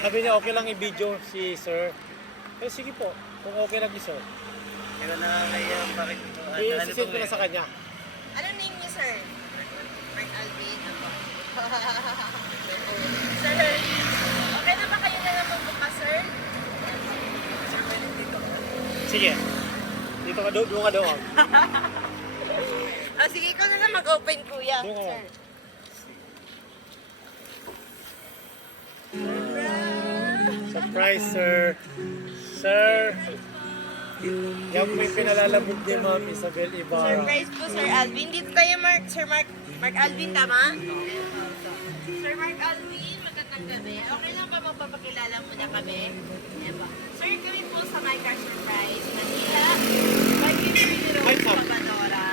Sabi niya okay lang i-video si sir. Eh sige po, kung okay lang ni sir. Pero nakakaya bakit ito? I-send ko na sa kanya. Ano name niyo, sir? Mark Alvin. Ako. Sir, okay na ba kayo na lang magbukas, sir? Sir, pwede dito. Sige. Dito ka doon, doon ka doon. Oh, sige, ikaw na lang mag-open, kuya. Doon ka. Sir. Surprise, sir. Sir. Yan po yung pinalalabog ni Ma'am Isabel Ibarra. Surprise po, Sir Alvin. Dito tayo, Mark Alvin, tama? Sir Mark Alvin, magandang gabi. Okay lang ba magpapakilala muna kami? Ayan po. Sir, kami po sa My Car Surprise, Manila. Mag-ibig Rose Papadora.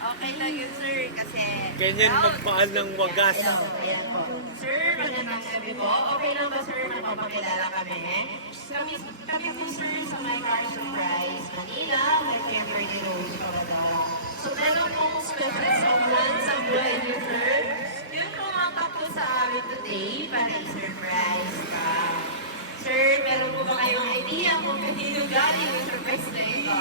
Okay lang yun, sir, kasi... Ganyan magmahal ng wagas. Ayan po. Sir, magandang gabi po. Okay lang ba, sir, magpapakilala kami? Kami po, sir, sa My Car Surprise, Manila, with Kimberly Rose Papadora. So, meron po special someone sa buhay niyo, sir. Yun po mga po sa amin today para i-surprise ka. Sir, meron po ba kayong idea kung kanino galing yung surprise na ito?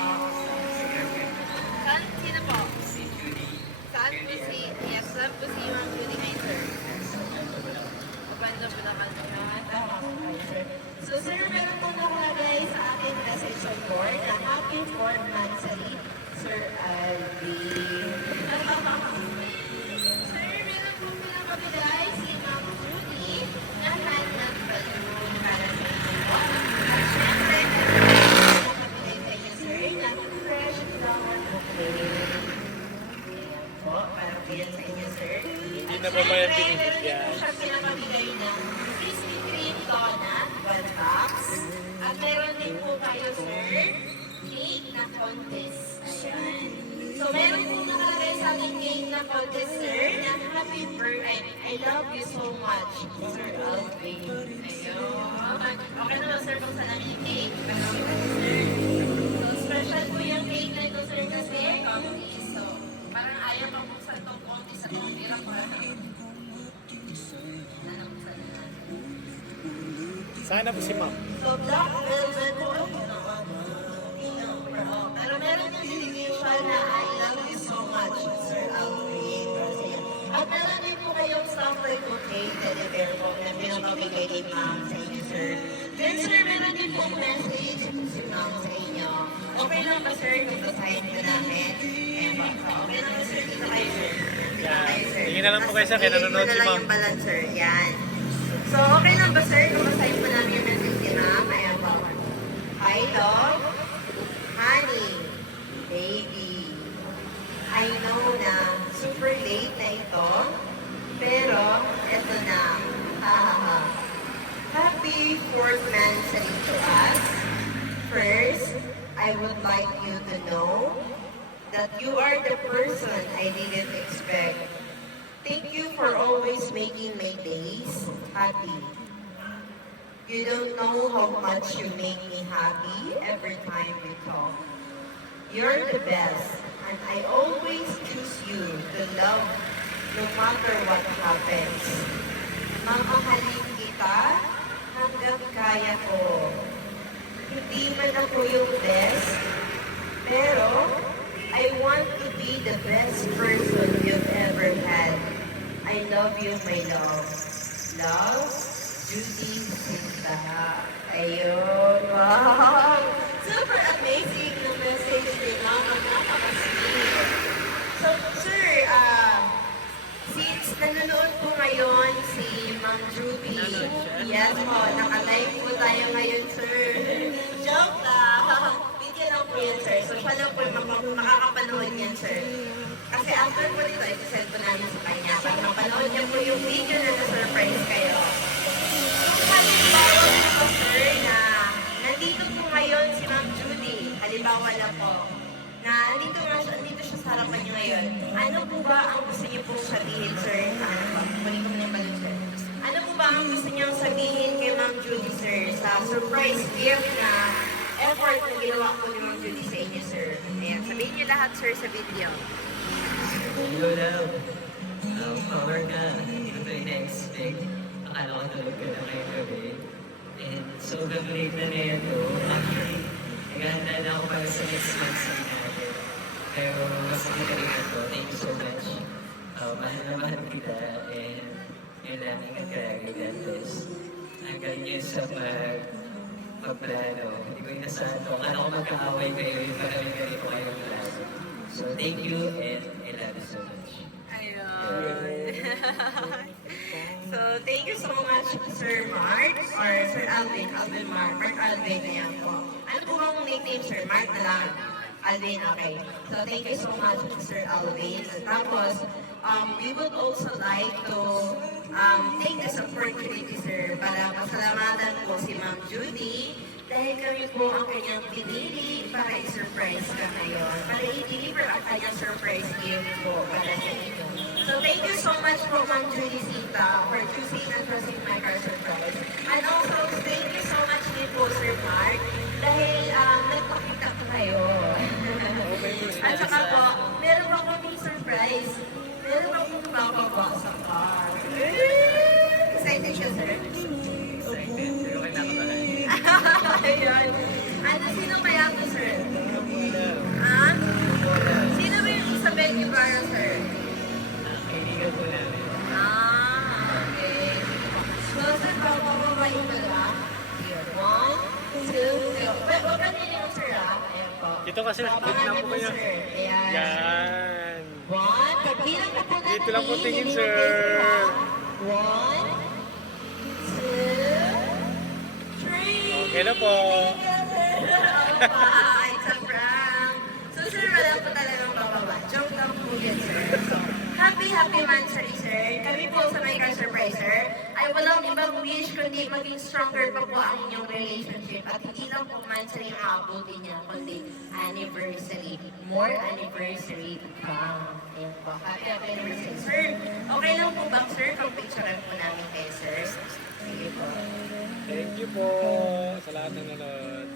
Sino po? Si Judy. Saan po si... Yes, saan po si Ma'am Judy ngayon, sir? Pabanda po naman naman. So, sir, meron po nakalagay sa ating message on board na happy 4th monthly, Sir Alvin. Sir, meron po pinapabigay si Ma'am Judy na handmade balloon para sa inyo. Siyempre, pinapabigay sa inyo, sir, na fresh flower bouquet. Po, para po yan sa inyo, sir. Hindi na ba ba yan binibigyan? Meron din po siya pinapabigay ng Krispy Kreme donut, 1 box. At meron din po kayo, sir, cake na contest. Ayan. So, meron po nakalagay sa ating cake na contest, sir, na happy birthday. I love you so much, Sir Alvin. Ayun. Okay naman, sir, kung saan namin yung cake. Pero, sir, so special po yung cake na ito, sir, kasi contest. So, parang ayaw pa kung saan itong contest sa itong pira ko. Saan na po si Ma'am? So, black velvet po. Pero meron yung dedication na I love you so much, Sir Alfred. At meron din po kayong sample bouquet deliver po na pinapabigay ni Ma'am sa inyo, sir. Then, sir, meron din po message si Ma'am sa inyo. Okay lang ba, sir, kung basahin ko namin? Ayan po. So, okay lang ba, sir? Dito kayo, sir. Dito kayo, sir. Tingin na lang po kayo, sir, kaya nanonood si Ma'am. Yung balancer, yan. So, okay lang ba, sir, kung basahin po namin yung message ni Ma'am? Ayan po. Hi, love. Honey. Baby. I know na super late na ito, pero eto na. Happy 4th monthly to us. First, I would like you to know that you are the person I didn't expect. Thank you for always making my days happy. You don't know how much you make me happy every time we talk. You're the best, and I always choose you to love no matter what happens. Mamahalin kita hanggang kaya ko. Hindi man ako yung best, pero I want to be the best person you've ever had. I love you, my love. Love, Judy Sinta. Ayun, wow! Super amazing na message ni Mama. Napaka-sweet. So, sir, since nanonood po ngayon si Ma'am Judy, yes po, naka-live po tayo ngayon, sir. Joke lang. Video lang po yan, sir. So, siya lang po yung makakapanood niyan, sir. Kasi after po dito, isi-send po namin sa kanya para mapanood niya po yung video na na-surprise kayo. Kung halimbawa po, sir, na nandito po ngayon si Ma'am Judy, halimbawa na po, na nandito siya sa harapan niyo ngayon, ano po ba ang gusto niyo pong sabihin, sir? Ano ba? Kunin ko muna yung balon, sir. Ano po ba ang gusto niyong sabihin kay Ma'am Judy, sir, sa surprise gift na effort na ginawa po ni Ma'am Judy sa inyo, sir? Ayan, sabihin niyo lahat, sir, sa video. Hello, love. Power ka. Hindi ko ito ina-expect. Akala ko tulog ka na ngayong gabi. And sobrang late na nito. Actually, naghahanda na ako para sa next month's scene natin. Pero mas magaling ako. Thank you so much. Mahal na mahal kita. And yun lang, ingat ka lagi. God bless. Hanggang yun sa pagplano. Hindi ko inasahan to. Akala ko magkaaway kayo. Yung galing ko kayong plano. So thank you and I love you so much. Ayun. So, thank you so much, Sir Mark, or Sir Alvin, Mark Alvin, ayan po. Ano po bang nickname, Sir? Mark na lang. Alvin, okay. So, thank you so much, Sir Alvin. Tapos, we would also like to take this opportunity, sir, para pasalamatan po si Ma'am Judy dahil kami po ang kanyang pinili para i-surprise ka ngayon. Para i-deliver ang kanyang surprise gift po para sa inyo. So thank you so much po, Ma'am Judy Sita, for choosing and trusting my car surprise. And also, thank you so much din po, Sir Mark, dahil nagpakita ko kayo. At saka po, meron ako ng surprise. Meron akong bababa sa car. Excited siya, sir? Excited, pero kinakabahan. Ayan. Ano, sino kaya to, sir? Ha? Sino ba yung Isabel Ibarra, sir? Kaibigan ko namin. Okay. So, sir, bababayin ka ba? One, two, three. Huwag ka nilong, sir, ha? Ayan po. Dito kasi, dito lang Babangan po niyo kayo. sir. Ayan. Yan. One, pagbilang ko po na Dito lang po natin, tingin, hindi sir. natin pa. One, two, three. Okay na po. It's a prank. So, sir, wala po talagang bababa. Joke lang po yan, sir. So, happy Mansari, sir. Kami po sa My Car Surprise, sir, ay walang ibang wish kundi maging stronger pa po ang inyong relationship. At hindi lang po Mansari ang aabutin niya, kundi anniversary. More anniversary to come. Ayan po. Happy anniversary, sir. Okay lang po ba, sir, kung picturean po namin kayo, sir? Sige po. Thank you po sa lahat ng nanood.